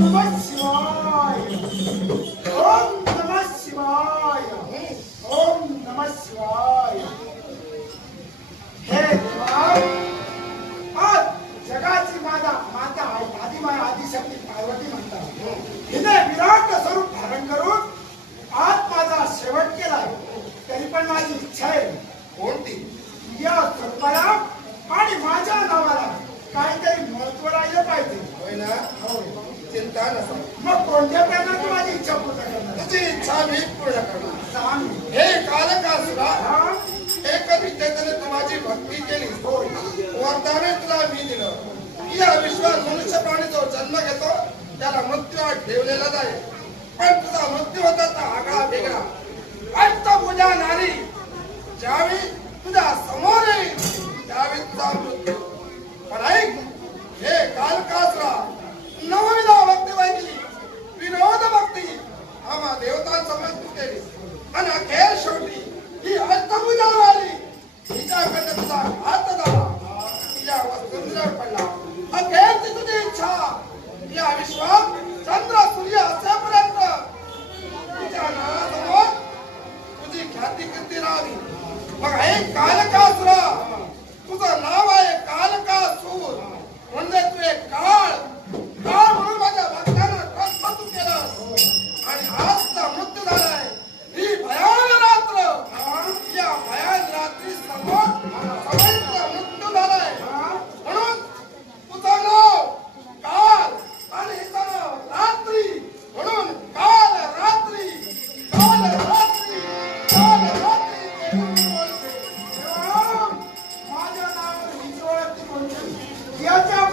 नमः शिवाय. ओम नमः शिवाय. ओम नमः शिवाय. हे देवा, आज जगाची माता आदिशक्ती पार्वती म्हणतात. हिने विराट स्वरूप धारण करून आज माझा शेवट केलाय. तरी पण माझी इच्छा आहे. कोणती? या स्वरूपाला आणि माझ्या नावाला काहीतरी महत्व राहिलं पाहिजे. होय ना? चिंता नसा. मग कोणत्या प्रकारे तू माझी इच्छा पूर्ण करणार? तुझी इच्छा मी पूर्ण करणार. सांग. हे कालकासुरा, हा? एक विद्येने तू माझी भक्ती केली. वरदाने तुला मी दिलं. या विश्वात मनुष्य प्राणी जो जन्म घेतो त्याला मृत्यू ठेवलेला जाईल. पण तुझा मृत्यू होता तर आगळा वेगळा. अष्टभुजा नारी ज्यावेळी तुझ्या समोर येईल त्यावेळी तुझा मृत्यू. पण ऐक, हे कालकासुरा, नवविधा भक्ती वैकली, विनोद भक्ती आम्हा देवतांसमोर तू केली. आणि अखेर शेवटी ही अष्टभुजा आली. तिच्याकडे तुझा हात झाला, तिच्या वस्त्रंजर पडला. अखेर ती तुझी इच्छा या विश्वात चंद्र सूर्य असेपर्यंत तुझ्या नावासमोर तुझी ख्याती कीर्ती राहावी. मग हे कालकासुरा, तुझं नाव आहे कालकासूर. म्हणजे तू एक काळ म्हणून माझ्या भक्तांना त्रस्त तू केलंस. आणि आज तुझा मृत्यू झालाय. ही भयान रात्र, या भयान रात्री समोर तुझा मृत्यू झालाय. म्हणून तुझं नाव काल आणि हिचं नाव रात्री. म्हणून काल रात्री, काल रात्री, काल रात्री ते बोलते. माझ्या नावावर हिची ओळख ती कोणती? याच्या